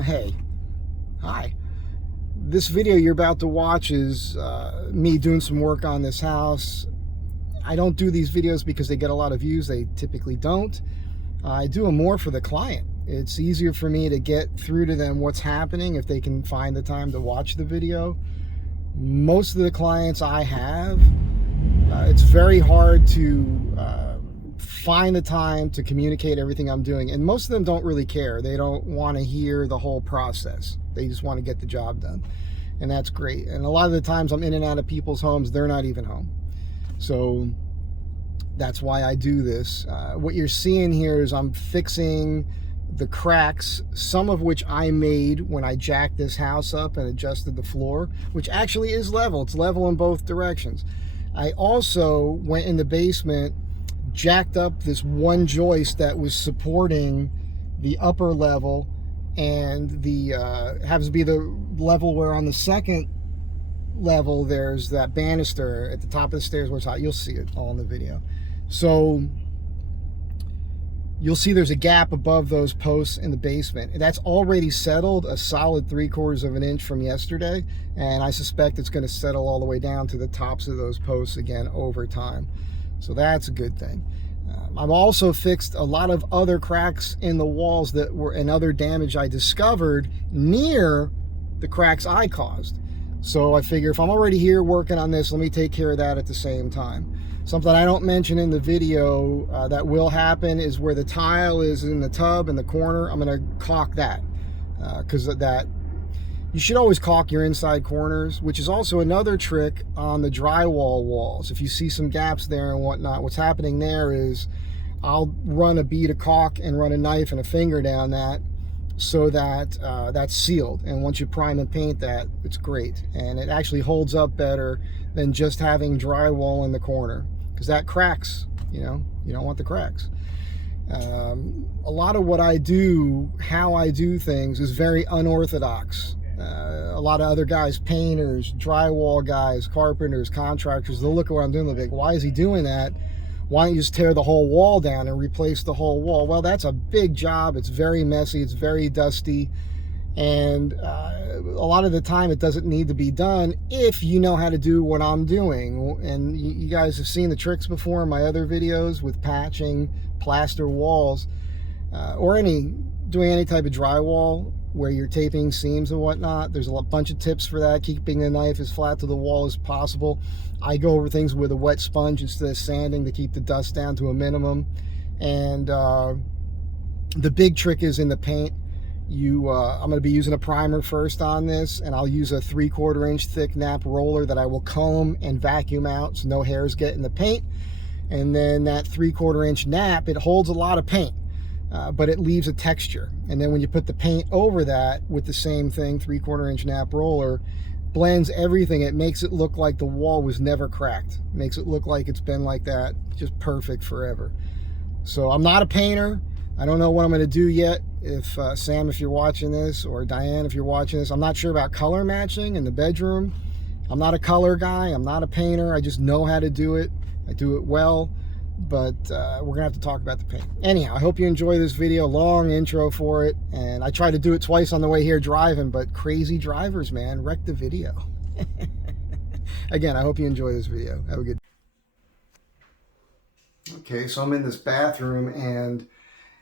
Hey, hi. This video you're about to watch is me doing some work on this house. I don't do these videos because they get a lot of views. They typically don't. I do them more for the client. It's easier for me to get through to them what's happening if they can find the time to watch the video. Most of the clients I have, it's very hard to find the time to communicate everything I'm doing, and most of them don't really care. They don't want to hear the whole process. They just want to get the job done, and that's great. And a lot of the times I'm in and out of people's homes, they're not even home, so that's why I do this. What you're seeing here is I'm fixing the cracks, some of which I made when I jacked this house up and adjusted the floor, which actually is level. It's level in both directions. I also went in the basement, jacked up this one joist that was supporting the upper level, and the happens to be the level where on the second level there's that banister at the top of the stairs where it's hot. You'll see it all in the video. So you'll see there's a gap above those posts in the basement. That's already settled a solid 3/4 of an inch from yesterday, and I suspect it's going to settle all the way down to the tops of those posts again over time. So that's a good thing. I've also fixed a lot of other cracks in the walls that were, and other damage I discovered near the cracks I caused. So I figure if I'm already here working on this, let me take care of that at the same time. Something I don't mention in the video that will happen is where the tile is in the tub in the corner. I'm going to caulk that because that you should always caulk your inside corners, which is also another trick on the drywall walls. If you see some gaps there and whatnot, what's happening there is I'll run a bead of caulk and run a knife and a finger down that so that that's sealed. And once you prime and paint that, it's great. And it actually holds up better than just having drywall in the corner, because that cracks, you don't want the cracks. A lot of what I do, how I do things, is very unorthodox. A lot of other guys, painters, drywall guys, carpenters, contractors, they'll look at what I'm doing, they'll be like, why is he doing that? Why don't you just tear the whole wall down and replace the whole wall? Well, that's a big job. It's very messy. It's very dusty. And a lot of the time it doesn't need to be done if you know how to do what I'm doing. And you guys have seen the tricks before in my other videos with patching, plaster walls, or doing any type of drywall where you're taping seams and whatnot. There's a bunch of tips for that, keeping the knife as flat to the wall as possible. I go over things with a wet sponge instead of sanding to keep the dust down to a minimum. And the big trick is in the paint. I'm going to be using a primer first on this, and I'll use a 3/4 inch thick nap roller that I will comb and vacuum out so no hairs get in the paint. And then that 3/4 inch nap, it holds a lot of paint, but it leaves a texture. And then when you put the paint over that with the same thing, 3/4 inch nap roller, blends everything. It makes it look like the wall was never cracked. It makes it look like it's been like that, just perfect forever. So I'm not a painter. I don't know what I'm going to do yet. If Sam, if you're watching this, or Diane, if you're watching this, I'm not sure about color matching in the bedroom. I'm not a color guy. I'm not a painter. I just know how to do it. I do it well, but we're going to have to talk about the paint. Anyhow, I hope you enjoy this video. Long intro for it, and I tried to do it twice on the way here driving, but crazy drivers, man, wrecked the video. Again, I hope you enjoy this video. Have a good day. Okay, so I'm in this bathroom, and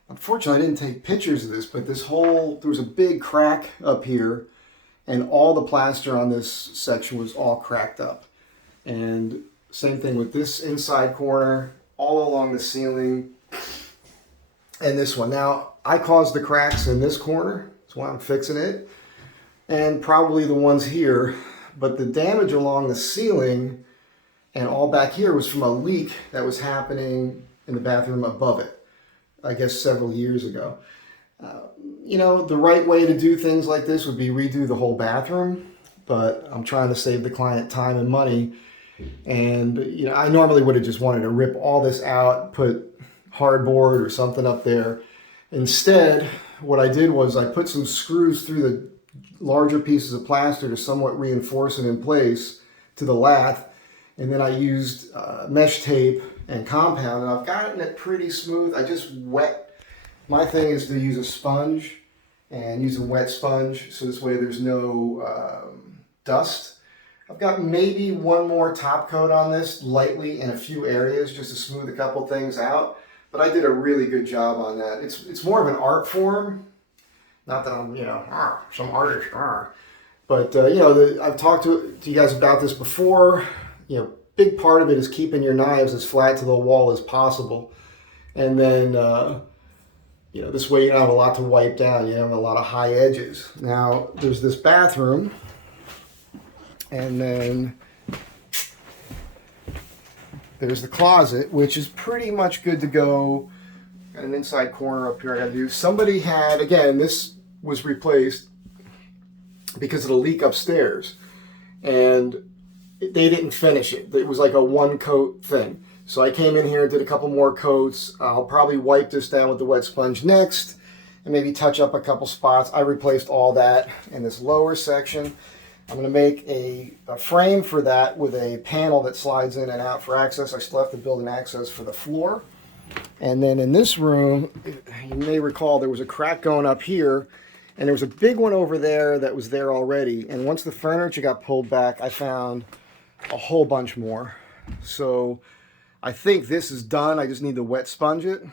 unfortunately I didn't take pictures of this, but there was a big crack up here, and all the plaster on this section was all cracked up. And same thing with this inside corner, all along the ceiling, and this one. Now, I caused the cracks in this corner, that's why I'm fixing it, and probably the ones here, but the damage along the ceiling and all back here was from a leak that was happening in the bathroom above it, I guess several years ago. The right way to do things like this would be redo the whole bathroom, but I'm trying to save the client time and money. And I normally would have just wanted to rip all this out, put hardboard or something up there. Instead, what I did was I put some screws through the larger pieces of plaster to somewhat reinforce it in place to the lath. And then I used mesh tape and compound, and I've gotten it pretty smooth. I just wet. My thing is to use a sponge and use a wet sponge so this way there's no dust. I've got maybe one more top coat on this lightly in a few areas just to smooth a couple things out, but I did a really good job on that. It's more of an art form, not that I'm, you know, some artist, but you know, I've talked to you guys about this before. You know, big part of it is keeping your knives as flat to the wall as possible, and then you know, this way you don't have a lot to wipe down. You have a lot of high edges. Now there's this bathroom. And then there's the closet, which is pretty much good to go. Got an inside corner up here I gotta do. Somebody had, again, this was replaced because of the leak upstairs. And they didn't finish it. It was like a one coat thing. So I came in here and did a couple more coats. I'll probably wipe this down with the wet sponge next and maybe touch up a couple spots. I replaced all that in this lower section. I'm going to make a frame for that with a panel that slides in and out for access. I still have to build an access for the floor. And then in this room, you may recall there was a crack going up here, and there was a big one over there that was there already. And once the furniture got pulled back, I found a whole bunch more. So I think this is done. I just need to wet sponge it.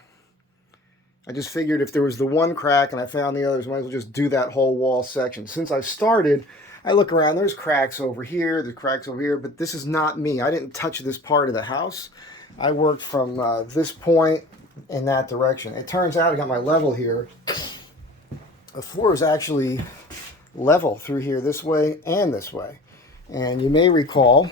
I just figured if there was the one crack and I found the others, I might as well just do that whole wall section. Since I've started, I look around, there's cracks over here, there's cracks over here, but this is not me. I didn't touch this part of the house. I worked from this point in that direction. It turns out I got my level here. The floor is actually level through here this way and this way. And you may recall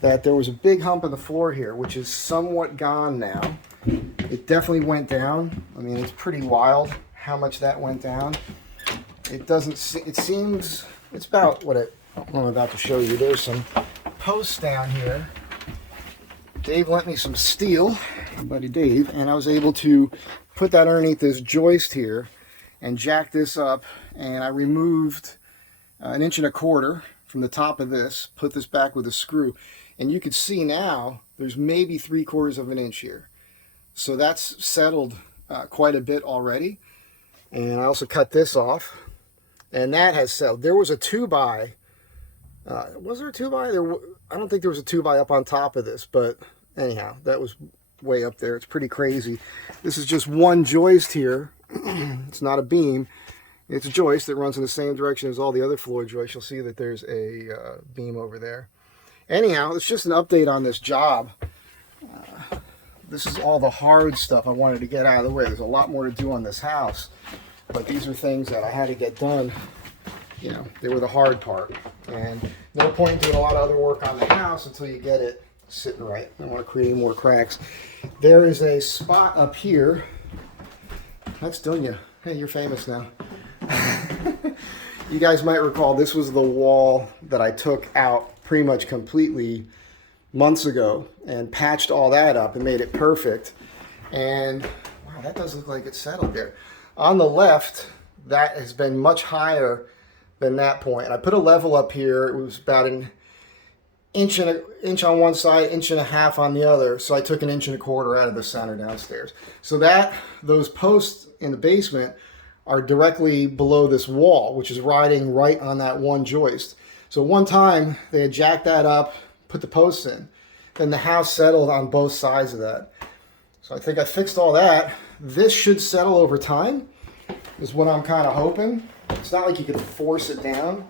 that there was a big hump in the floor here, which is somewhat gone now. It definitely went down. I mean, it's pretty wild how much that went down. It seems, it's about what I'm about to show you. There's some posts down here. Dave lent me some steel, my buddy Dave, and I was able to put that underneath this joist here and jack this up, and I removed 1.25 inches from the top of this, put this back with a screw, and you can see now there's maybe 3/4 inch here. So that's settled quite a bit already. And I also cut this off, and that has settled. There was a 2x. Was there a 2x? I don't think there was a 2x up on top of this, but anyhow, that was way up there. It's pretty crazy. This is just one joist here. It's not a beam. It's a joist that runs in the same direction as all the other floor joists. You'll see that there's a beam over there. Anyhow, it's just an update on this job. This is all the hard stuff I wanted to get out of the way. There's a lot more to do on this house, but these are things that I had to get done. You know, they were the hard part. And no point in doing a lot of other work on the house until you get it sitting right. I don't want to create any more cracks. There is a spot up here. That's Dunya. Hey, you're famous now. You guys might recall this was the wall that I took out pretty much completely months ago and patched all that up and made it perfect. And wow, that does look like it's settled there. On the left, that has been much higher than that point. And I put a level up here. It was about an inch on one side, 1.5 inches on the other. So I took 1.25 inches out of the center downstairs. So those posts in the basement are directly below this wall, which is riding right on that one joist. So one time they had jacked that up, put the posts in. Then the house settled on both sides of that. So I think I fixed all that. This should settle over time, is what I'm kind of hoping. It's not like you can force it down.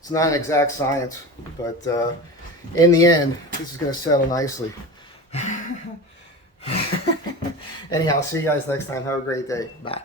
It's not an exact science, but in the end, this is going to settle nicely. Anyhow, I'll see you guys next time. Have a great day. Bye.